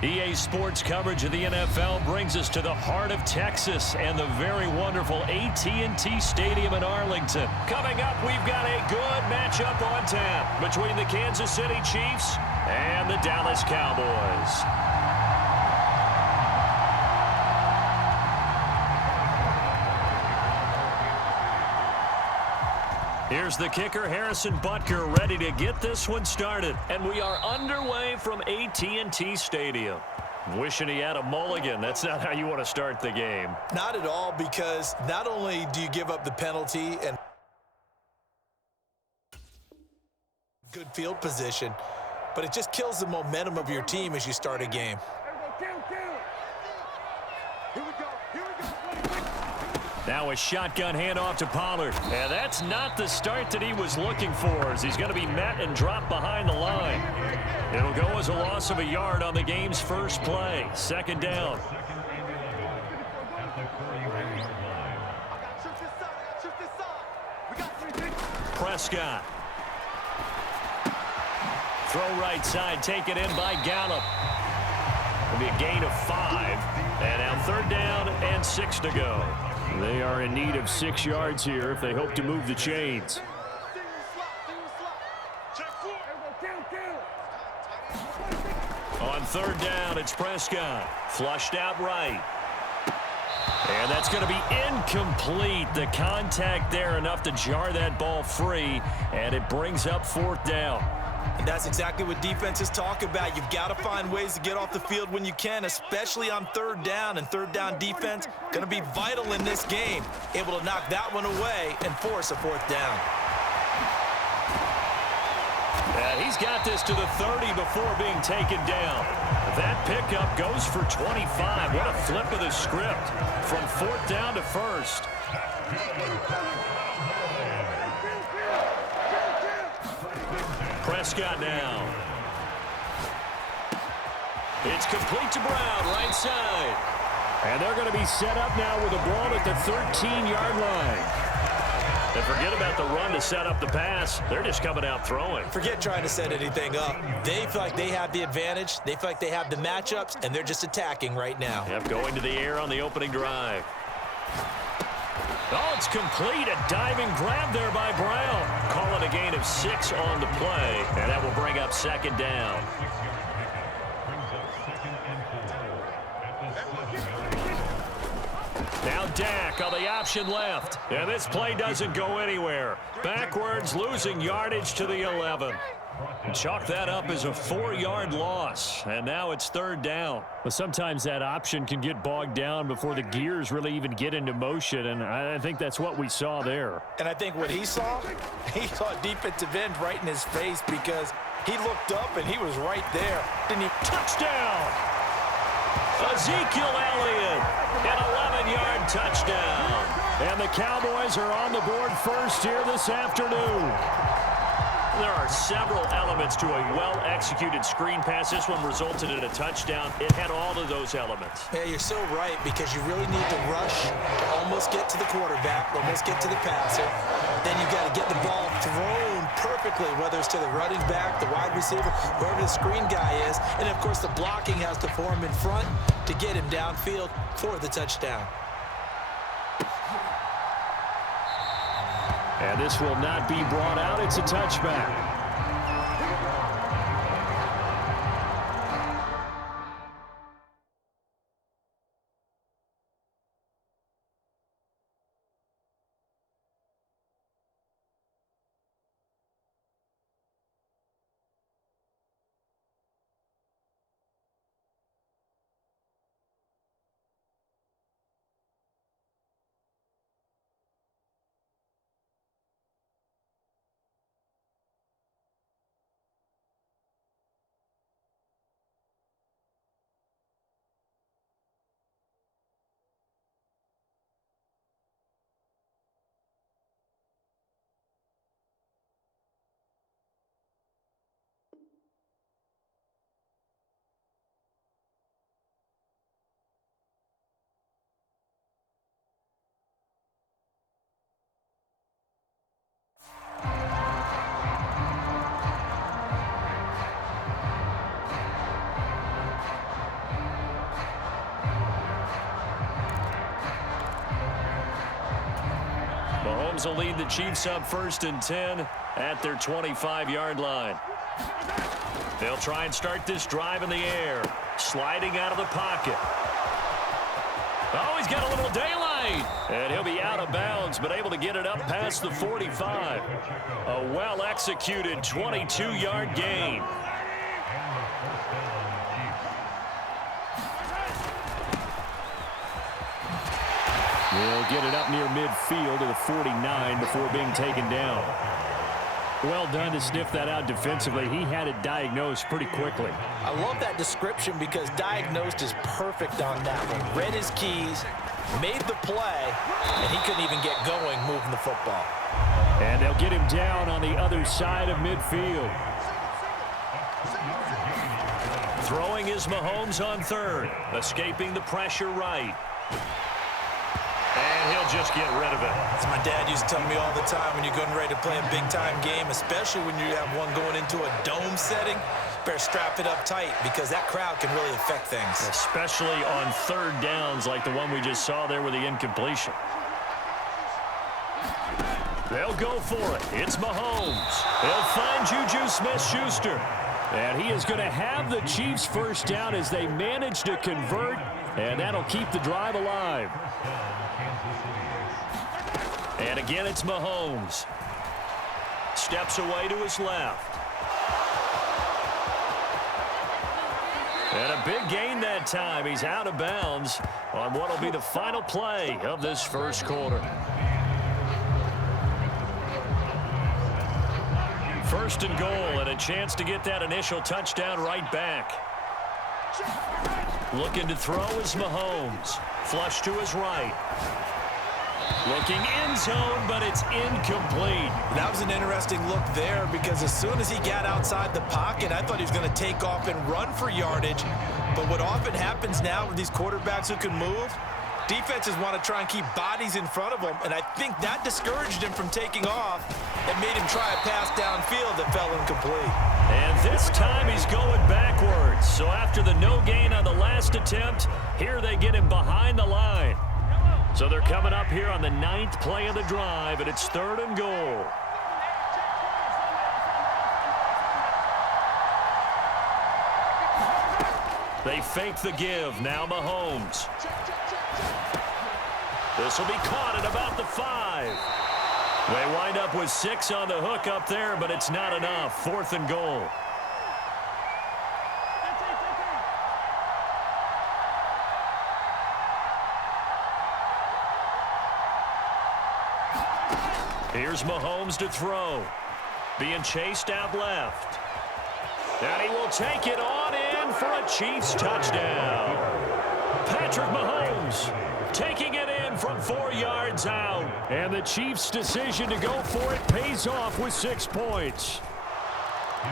EA Sports coverage of the NFL brings us to the heart of Texas and the very wonderful AT&T Stadium in Arlington. Coming up, we've got a good matchup on tap between the Kansas City Chiefs and the Dallas Cowboys. Here's the kicker, Harrison Butker, ready to get this one started. And we are underway from AT&T Stadium. Wishing he had a mulligan. That's not how you want to start the game. Not at all, because not only do you give up the penalty and good field position, but it just kills the momentum of your team as you start a game. Now a shotgun handoff to Pollard. And that's not the start that he was looking for, as he's going to be met and dropped behind the line. It'll go as a loss of a yard on the game's first play. Second down. Prescott. Throw right side, taken in by Gallup. It'll be a gain of 5. And now third down and 6 to go. They are in need of 6 yards here if they hope to move the chains. On third down, it's Prescott. Flushed out right. And that's going to be incomplete. The contact there enough to jar that ball free, and it brings up fourth down. And that's exactly what defenses talk about. You've got to find ways to get off the field when you can, especially on third down. And third down defense going to be vital in this game. Able to knock that one away and force a fourth down. And he's got this to the 30 before being taken down. That pickup goes for 25. What a flip of the script from fourth down to first. Prescott now. It's complete to Brown, right side. And they're going to be set up now with the ball at the 13-yard line. And forget about the run to set up the pass. They're just coming out throwing. Forget trying to set anything up. They feel like they have the advantage. They feel like they have the matchups, and they're just attacking right now. Yep, going to the air on the opening drive. Oh, it's complete. A diving grab there by Brown. Call it a gain of 6 on the play, and that will bring up second down. Now Dak on the option left. And this play doesn't go anywhere. Backwards, losing yardage to the 11. Chalk that up as a 4-yard loss. And now it's third down. But sometimes that option can get bogged down before the gears really even get into motion. And I think that's what we saw there. And I think what he saw a defensive end right in his face, because he looked up and he was right there. Didn't he? Touchdown! Ezekiel Elliott, an 11-yard touchdown. And the Cowboys are on the board first here this afternoon. There are several elements to a well-executed screen pass. This one resulted in a touchdown. It had all of those elements. Yeah, you're so right, because you really need to rush to almost get to the quarterback, almost get to the passer. Then you've got to get the ball thrown perfectly, whether it's to the running back, the wide receiver, wherever the screen guy is. And, of course, the blocking has to form in front to get him downfield for the touchdown. And this will not be brought out. It's a touchback. Mahomes will lead the Chiefs up 1st and 10 at their 25-yard line. They'll try and start this drive in the air. Sliding out of the pocket. Oh, he's got a little daylight. And he'll be out of bounds, but able to get it up past the 45. A well-executed 22-yard gain. They'll get it up near midfield to the 49 before being taken down. Well done to sniff that out defensively. He had it diagnosed pretty quickly. I love that description because diagnosed is perfect on that one. Read his keys, made the play, and he couldn't even get going moving the football. And they'll get him down on the other side of midfield. Throwing is Mahomes on 3rd. Escaping the pressure right. And he'll just get rid of it. As my dad used to tell me all the time, when you're getting ready to play a big-time game, especially when you have one going into a dome setting, better strap it up tight because that crowd can really affect things. Especially on 3rd downs like the one we just saw there with the incompletion. They'll go for it. It's Mahomes. He'll find Juju Smith-Schuster. And he is going to have the Chiefs first down as they manage to convert, and that'll keep the drive alive. And again, it's Mahomes. Steps away to his left. And a big gain that time. He's out of bounds on what will be the final play of this first quarter. 1st and goal, and a chance to get that initial touchdown right back. Looking to throw is Mahomes. Flush to his right. Looking end zone, but it's incomplete. That was an interesting look there because as soon as he got outside the pocket, I thought he was going to take off and run for yardage. But what often happens now with these quarterbacks who can move, defenses want to try and keep bodies in front of them, and I think that discouraged him from taking off and made him try a pass downfield that fell incomplete. And this time he's going backwards. So after the no gain on the last attempt, here they get him behind the line. So they're coming up here on the 9th play of the drive, and it's 3rd and goal. They fake the give. Now Mahomes. This will be caught at about the 5. They wind up with 6 on the hook up there, but it's not enough. 4th and goal. Here's Mahomes to throw. Being chased out left. And he will take it on in for a Chiefs touchdown. Patrick Mahomes taking it in from 4 yards out. And the Chiefs' decision to go for it pays off with 6 points.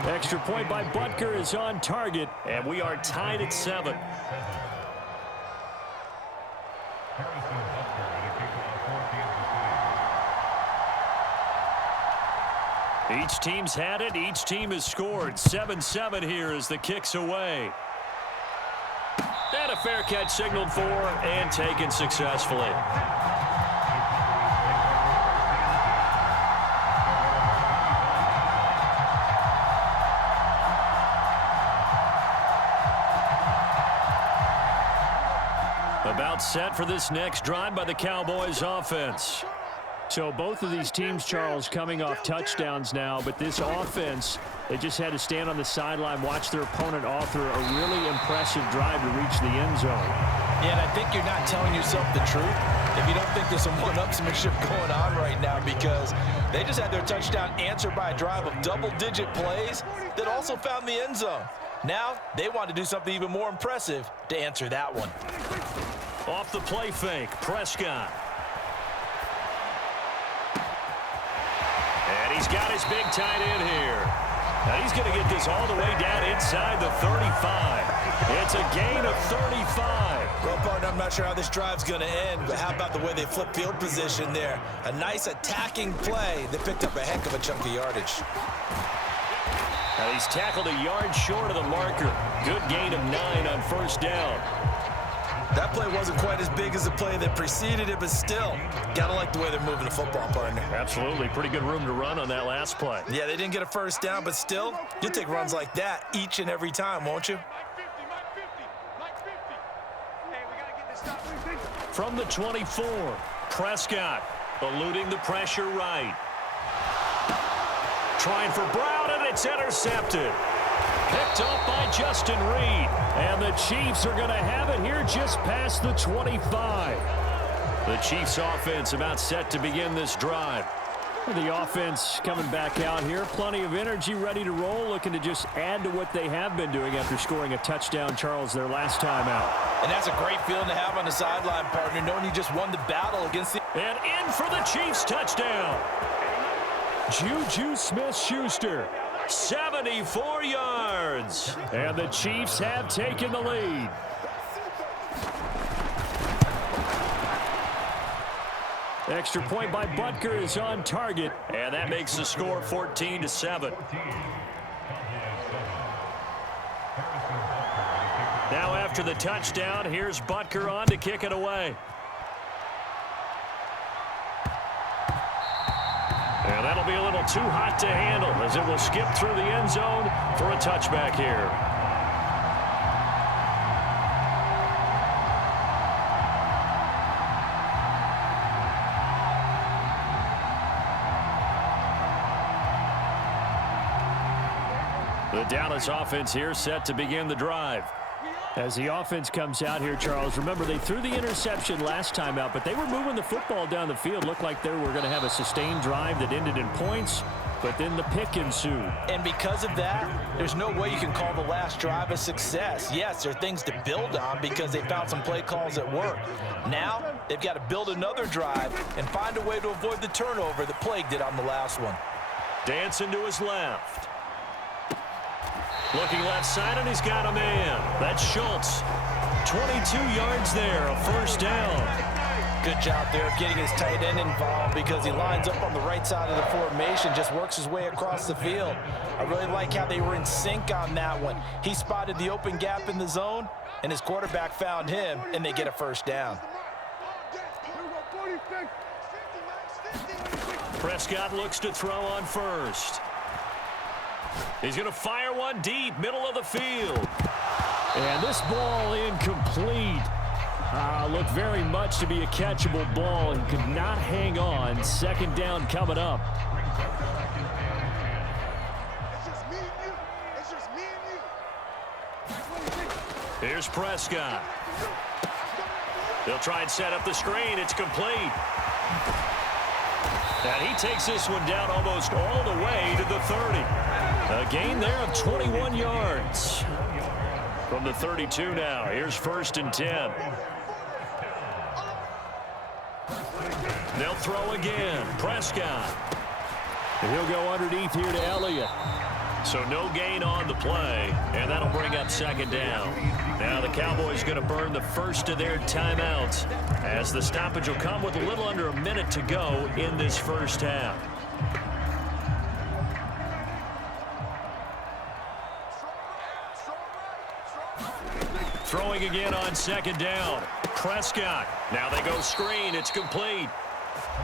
Extra point by Butker is on target. And we are tied at 7. Each team's had it. Each team has scored. 7-7 here as the kick's away. And a fair catch signaled for and taken successfully. About set for this next drive by the Cowboys offense. So both of these teams, Charles, coming off touchdowns now, but this offense, they just had to stand on the sideline, watch their opponent author a really impressive drive to reach the end zone. Yeah, and I think you're not telling yourself the truth if you don't think there's some one-upsmanship going on right now because they just had their touchdown answered by a drive of double-digit plays that also found the end zone. Now they want to do something even more impressive to answer that one. Off the play fake, Prescott. And he's got his big tight end here. And he's going to get this all the way down inside the 35. It's a gain of 35. Well, partner, I'm not sure how this drive's going to end, but how about the way they flip field position there? A nice attacking play that picked up a heck of a chunk of yardage. And he's tackled a yard short of the marker. Good gain of 9 on first down. That play wasn't quite as big as the play that preceded it, but still, gotta like the way they're moving the football, partner. Absolutely. Pretty good room to run on that last play. Yeah, they didn't get a first down, but still, you'll take runs like that each and every time, won't you? From the 24, Prescott eluding the pressure right. Trying for Brown, and it's intercepted. Picked up by Justin Reed. And the Chiefs are going to have it here just past the 25. The Chiefs offense about set to begin this drive. The offense coming back out here. Plenty of energy, ready to roll, looking to just add to what they have been doing after scoring a touchdown, Charles, their last time out. And that's a great feeling to have on the sideline, partner, knowing you just won the battle against the... And in for the Chiefs touchdown. Juju Smith-Schuster, 74 yards. And the Chiefs have taken the lead. Extra point by Butker is on target. And that makes the score 14-7. Now after the touchdown, here's Butker on to kick it away. And that'll be a little too hot to handle as it will skip through the end zone for a touchback here. The Dallas offense here set to begin the drive. As the offense comes out here, Charles, remember they threw the interception last time out, but they were moving the football down the field. Looked like they were going to have a sustained drive that ended in points, but then the pick ensued. And because of that, there's no way you can call the last drive a success. Yes, there are things to build on because they found some play calls that work. Now, they've got to build another drive and find a way to avoid the turnover that plagued it on the last one. Dancing to his left. Looking left side, and he's got a man. That's Schultz. 22 yards there, a first down. Good job there of getting his tight end involved because he lines up on the right side of the formation, just works his way across the field. I really like how they were in sync on that one. He spotted the open gap in the zone, and his quarterback found him, and they get a first down. Prescott looks to throw on first. He's going to fire one deep, middle of the field. And this ball incomplete. Looked very much to be a catchable ball and could not hang on. Second down coming up. Here's Prescott. They'll try and set up the screen. It's complete. And he takes this one down almost all the way to the 30. A gain there of 21 yards. From the 32 now, here's 1st and 10. They'll throw again. Prescott. And he'll go underneath here to Elliott. So no gain on the play, and that'll bring up 2nd down. Now the Cowboys going to burn the first of their timeouts as the stoppage will come with a little under a minute to go in this first half. Throwing again on 2nd down. Prescott. Now they go screen. It's complete.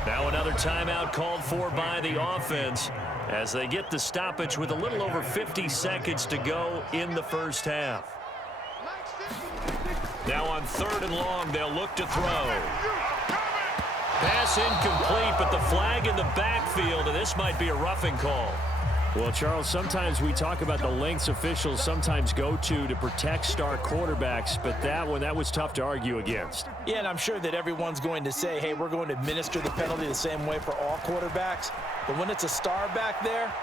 Now another timeout called for by the offense as they get the stoppage with a little over 50 seconds to go in the first half. Now on 3rd and long, they'll look to throw. Pass incomplete, but the flag in the backfield, and this might be a roughing call. Well, Charles, sometimes we talk about the lengths officials sometimes go to protect star quarterbacks, but that was tough to argue against. Yeah, and I'm sure that everyone's going to say, hey, we're going to administer the penalty the same way for all quarterbacks. But when it's a star back there,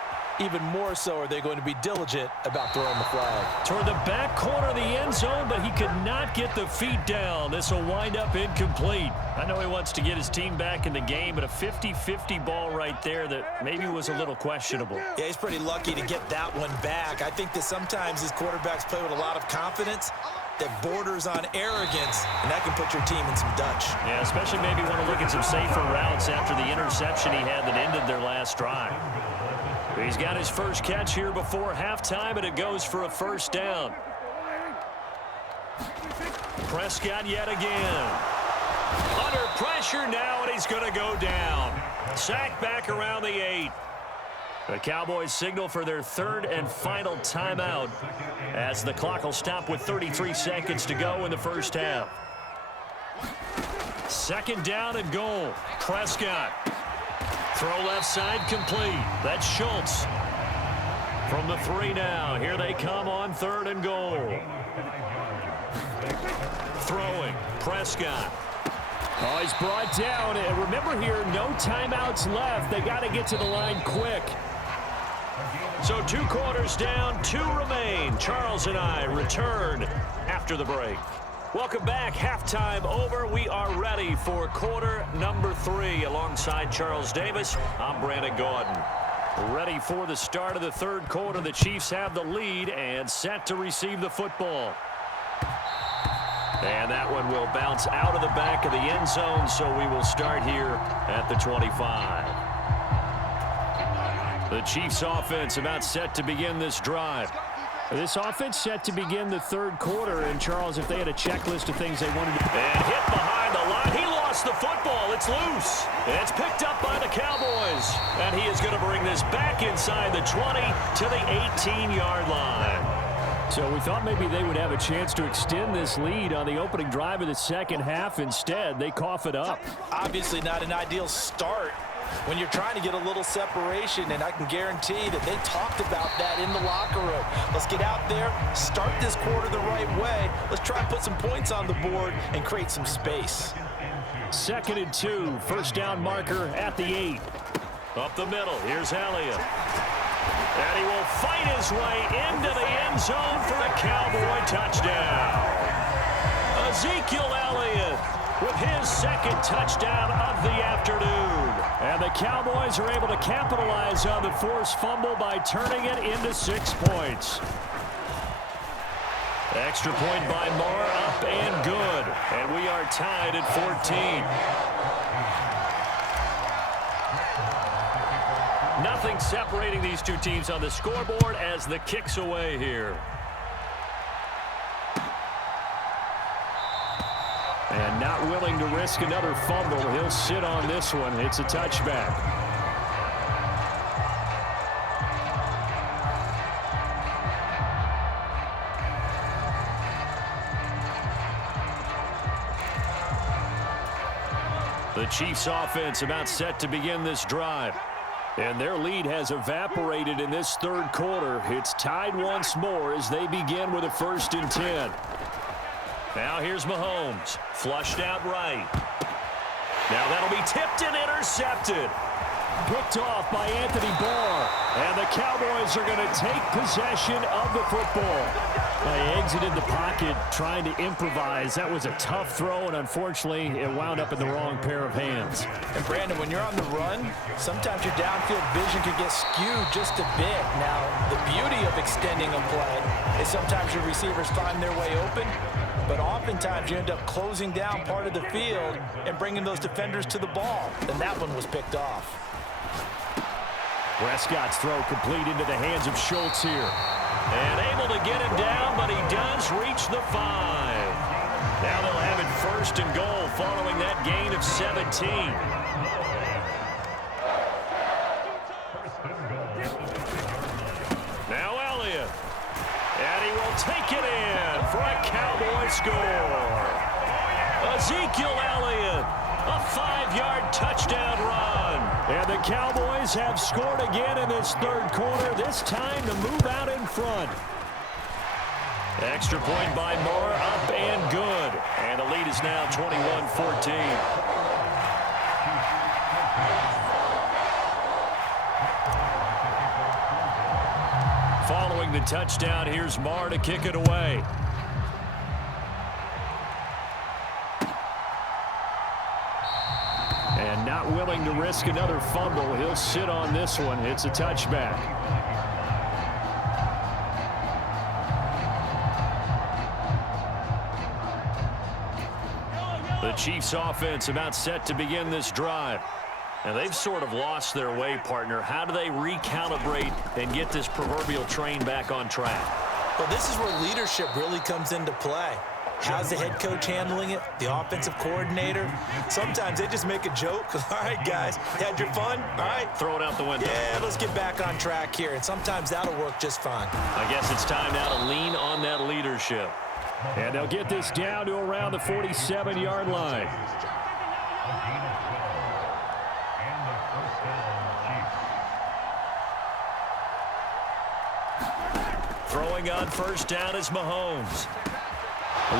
even more so are they going to be diligent about throwing the flag. Toward the back corner of the end zone, but he could not get the feet down. This will wind up incomplete. I know he wants to get his team back in the game, but a 50-50 ball right there that maybe was a little questionable. Yeah, he's pretty lucky to get that one back. I think that sometimes these quarterbacks play with a lot of confidence that borders on arrogance, and that can put your team in some Dutch. Yeah, especially maybe want to look at some safer routes after the interception he had that ended their last drive. He's got his first catch here before halftime, and it goes for a first down. Prescott yet again. Under pressure now, and he's going to go down. Sacked back around the 8. The Cowboys signal for their third and final timeout as the clock will stop with 33 seconds to go in the first half. Second down and goal. Prescott. Throw left side complete. That's Schultz. From the 3 now. Here they come on third and goal. Throwing. Prescott. Oh, he's brought down. And remember here, no timeouts left. They got to get to the line quick. So 2 quarters down, 2 remain. Charles and I return after the break. Welcome back. Halftime over. We are ready for quarter number 3. Alongside Charles Davis, I'm Brandon Gaudin. Ready for the start of the third quarter. The Chiefs have the lead and set to receive the football. And that one will bounce out of the back of the end zone, so we will start here at the 25. The Chiefs offense about set to begin this drive. This offense set to begin the third quarter. And, Charles, if they had a checklist of things they wanted to... And hit behind the line. He lost the football. It's loose. It's picked up by the Cowboys. And he is going to bring this back inside the 20 to the 18-yard line. So we thought maybe they would have a chance to extend this lead on the opening drive of the second half. Instead, they cough it up. Obviously not an ideal start when you're trying to get a little separation, and I can guarantee that they talked about that in the locker room. Let's get out there, start this quarter the right way. Let's try and put some points on the board and create some space. 2nd and 2, first down marker at the 8. Up the middle, here's Elliott. And he will fight his way into the end zone for a Cowboy touchdown. Ezekiel Elliott with his 2nd touchdown of the afternoon. And the Cowboys are able to capitalize on the forced fumble by turning it into 6 points. Extra point by Moore, up and good. And we are tied at 14. Nothing separating these two teams on the scoreboard as the kick's away here. And not willing to risk another fumble. He'll sit on this one. It's a touchback. The Chiefs offense about set to begin this drive. And their lead has evaporated in this third quarter. It's tied once more as they begin with a 1st and 10. Now here's Mahomes. Flushed out right. Now that'll be tipped and intercepted. Picked off by Anthony Barr. And the Cowboys are going to take possession of the football. They exited the pocket trying to improvise. That was a tough throw, and unfortunately, it wound up in the wrong pair of hands. And, Brandon, when you're on the run, sometimes your downfield vision can get skewed just a bit. Now, the beauty of extending a play is sometimes your receivers find their way open, but oftentimes you end up closing down part of the field and bringing those defenders to the ball. And that one was picked off. Prescott's throw complete into the hands of Schultz here. And able to get him down, but he does reach the 5. Now they'll have it 1st and goal following that gain of 17. Now Elliott. And he will take it in for a Cowboy score. Ezekiel Elliott, a 5-yard touchdown run. And the Cowboys have scored again in this third quarter, this time to move out in front. Extra point by Moore, up and good. And the lead is now 21-14. Following the touchdown, here's Moore to kick it away. And not willing to risk another fumble. He'll sit on this one. It's a touchback. The Chiefs offense about set to begin this drive. And they've sort of lost their way, partner. How do they recalibrate and get this proverbial train back on track? Well, this is where leadership really comes into play. How's the head coach handling it? The offensive coordinator? Sometimes they just make a joke. All right, guys, had your fun? All right. Throw it out the window. Yeah, let's get back on track here. And sometimes that'll work just fine. I guess it's time now to lean on that leadership. And they'll get this down to around the 47-yard line. Throwing on first down is Mahomes.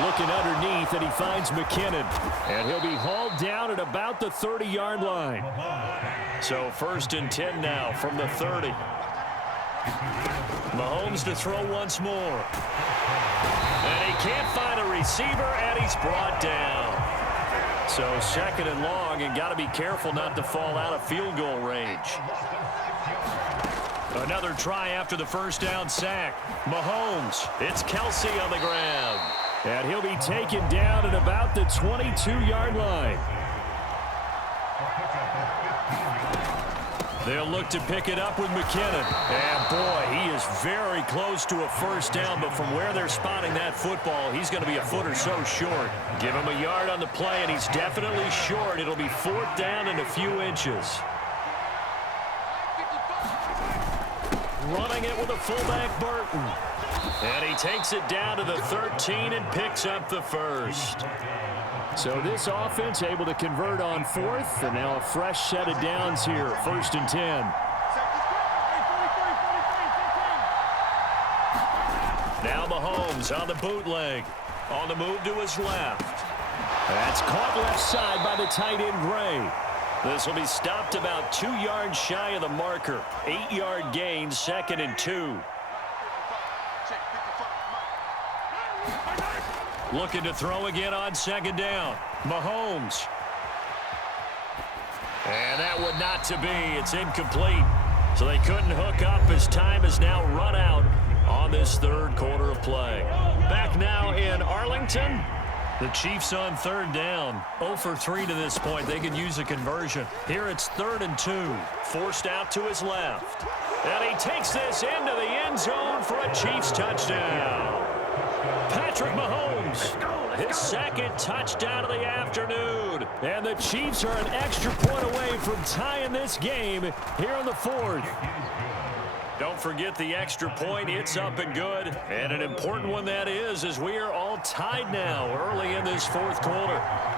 Looking underneath, and he finds McKinnon. And he'll be hauled down at about the 30-yard line. So 1st and 10 now from the 30. Mahomes to throw once more. And he can't find a receiver, and he's brought down. So 2nd and long, and got to be careful not to fall out of field goal range. Another try after the first down sack. Mahomes, it's Kelsey on the grab. And he'll be taken down at about the 22-yard line. They'll look to pick it up with McKinnon. And, boy, he is very close to a first down, but from where they're spotting that football, he's going to be a foot or so short. Give him a yard on the play, and he's definitely short. It'll be 4th down and a few inches. Running it with a fullback, Burton. And he takes it down to the 13 and picks up the first. So this offense able to convert on 4th, and now a fresh set of downs here, 1st and 10. Now Mahomes on the bootleg. On the move to his left. That's caught left side by the tight end Gray. This will be stopped about 2 yards shy of the marker. 8-yard gain, 2nd and 2. Looking to throw again on 2nd down. Mahomes. And that would not to be. It's incomplete. So they couldn't hook up as time has now run out on this 3rd quarter of play. Back now in Arlington. The Chiefs on 3rd down. 0 for 3 to this point. They could use a conversion. Here it's 3rd and 2. Forced out to his left. And he takes this into the end zone for a Chiefs touchdown. Patrick Mahomes, his 2nd touchdown of the afternoon. And the Chiefs are an extra point away from tying this game here in the 4th. Don't forget the extra point. It's up and good. And an important one that is, as we are all tied now early in this 4th quarter.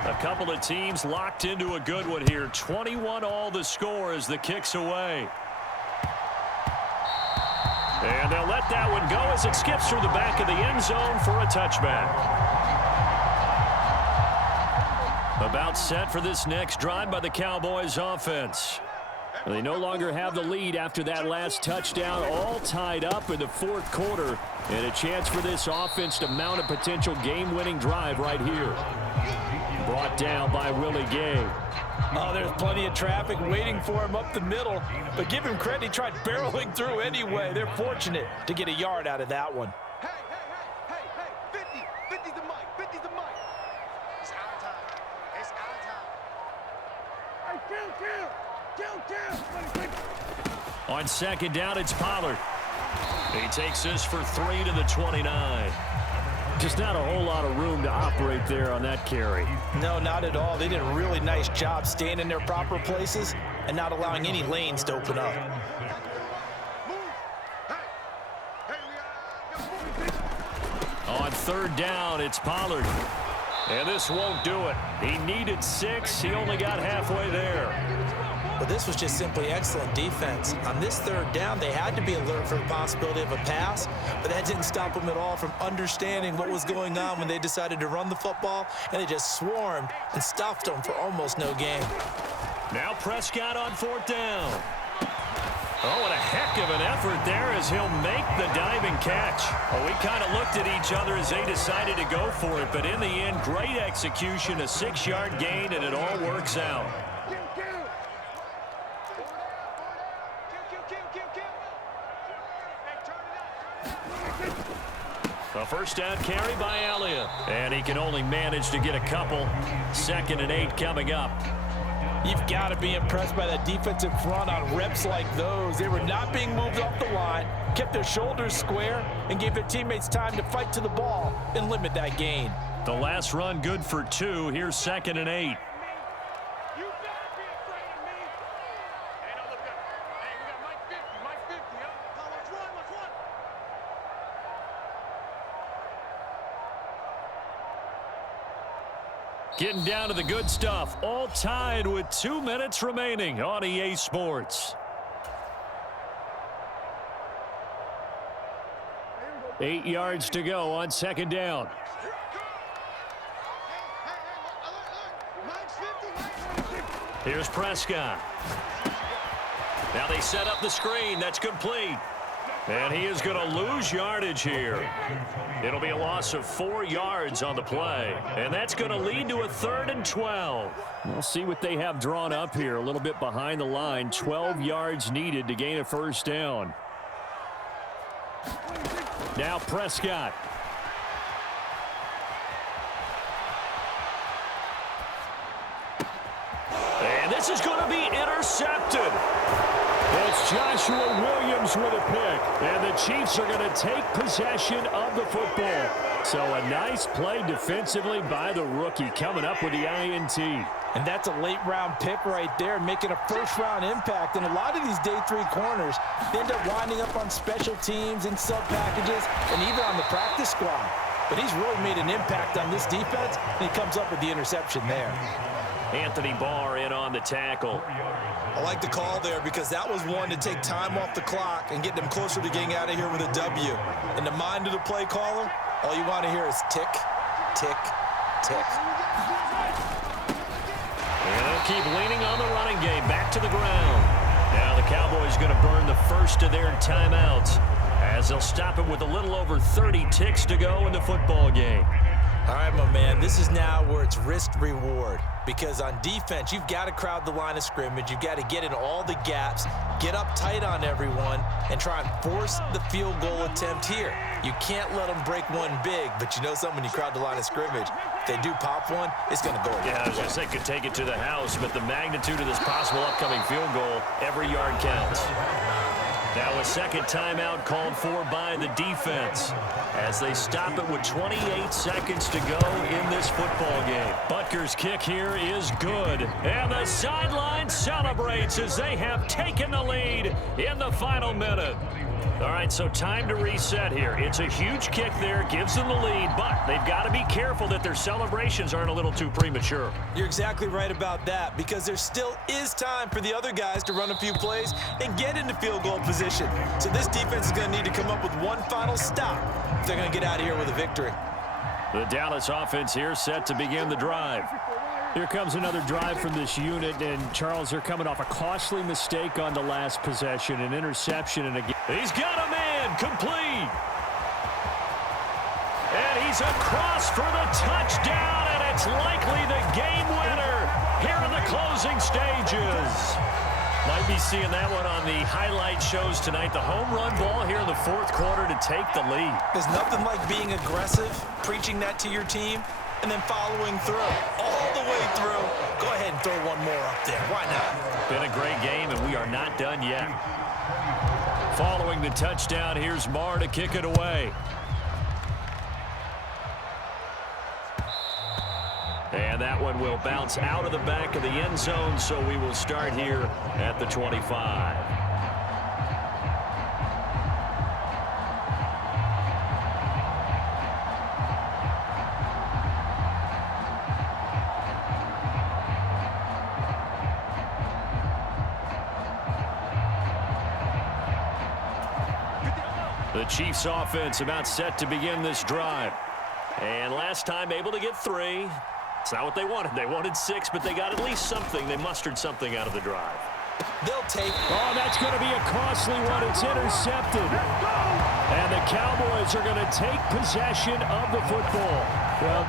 A couple of teams locked into a good one here. 21 all the score as the kick's away. And they'll let that one go as it skips through the back of the end zone for a touchback. About set for this next drive by the Cowboys offense. They no longer have the lead after that last touchdown, all tied up in the 4th quarter, and a chance for this offense to mount a potential game-winning drive right here. Brought down by Willie Gay. Oh, there's plenty of traffic waiting for him up the middle, but give him credit, he tried barreling through anyway. They're fortunate to get a yard out of that one. Hey, 50's the mic, 50's the mic. It's our time. It's our time. Hey, kill. On 2nd down, it's Pollard. He takes this for 3 to the 29. Just not a whole lot of room to operate there on that carry. No, not at all. They did a really nice job staying in their proper places and not allowing any lanes to open up. On 3rd down, it's Pollard. And this won't do it. He needed 6. He only got halfway there. But this was just simply excellent defense. On this 3rd down, they had to be alert for the possibility of a pass, but that didn't stop them at all from understanding what was going on when they decided to run the football, and they just swarmed and stuffed them for almost no gain. Now Prescott on 4th down. Oh, what a heck of an effort there as he'll make the diving catch. Well, we kind of looked at each other as they decided to go for it, but in the end, great execution, a 6-yard gain, and it all works out. A first down carry by Elliott. And he can only manage to get a couple. 2nd and 8 coming up. You've got to be impressed by that defensive front on reps like those. They were not being moved off the line, kept their shoulders square, and gave their teammates time to fight to the ball and limit that gain. The last run good for 2. Here's 2nd and 8. You better be afraid of me. Hey, no, look at. Hey, we got Mike 50. Mike 50, huh? Oh, let's run. Let's run. Getting down to the good stuff. All tied with 2 minutes remaining on EA Sports. 8 yards to go on 2nd down. Here's Prescott. Now they set up the screen. That's complete. And he is going to lose yardage here. It'll be a loss of 4 yards on the play. And that's going to lead to a 3rd and 12. We'll see what they have drawn up here. A little bit behind the line. 12 yards needed to gain a 1st down. Now Prescott. And this is going to be intercepted. It's Joshua Williams with a pick. And the Chiefs are going to take possession of the football. So a nice play defensively by the rookie coming up with the INT. And that's a late-round pick right there, making a first-round impact. And a lot of these day 3 corners end up winding up on special teams and sub-packages and even on the practice squad. But he's really made an impact on this defense, and he comes up with the interception there. Anthony Barr in on the tackle. I like the call there because that was one to take time off the clock and get them closer to getting out of here with a W. In the mind of the play caller, all you want to hear is tick, tick, tick. And they'll keep leaning on the running game. Back to the ground. Now the Cowboys going to burn the first of their timeouts as they'll stop it with a little over 30 ticks to go in the football game. All right, my man, this is now where it's risk-reward. Because on defense, you've got to crowd the line of scrimmage. You've got to get in all the gaps, get up tight on everyone, and try and force the field goal attempt here. You can't let them break one big, but you know something, when you crowd the line of scrimmage, if they do pop one, it's going to go. Yeah, I was going to say could take it to the house, but the magnitude of this possible upcoming field goal, every yard counts. Now a second timeout called for by the defense as they stop it with 28 seconds to go in this football game. Butker's kick here is good. And the sideline celebrates as they have taken the lead in the final minute. All right, so time to reset here. It's a huge kick there, gives them the lead, but they've got to be careful that their celebrations aren't a little too premature. You're exactly right about that because there still is time for the other guys to run a few plays and get into field goal position. So this defense is going to need to come up with one final stop if they're going to get out of here with a victory. The Dallas offense here set to begin the drive. Here comes another drive from this unit, and Charles, they're coming off a costly mistake on the last possession, an interception, and again. He's got a man, complete. And he's across for the touchdown, and it's likely the game winner here in the closing stages. Might be seeing that one on the highlight shows tonight. The home run ball here in the 4th quarter to take the lead. There's nothing like being aggressive, preaching that to your team, and then following through. All the way through. Go ahead and throw one more up there. Why not? Been a great game, and we are not done yet. Following the touchdown, here's Marr to kick it away. And that one will bounce out of the back of the end zone, so we will start here at the 25. The Chiefs offense about set to begin this drive. And last time able to get 3. It's not what they wanted. They wanted 6, but they got at least something. They mustered something out of the drive. They'll take. Oh, that's going to be a costly one. It's intercepted. And the Cowboys are going to take possession of the football. Well,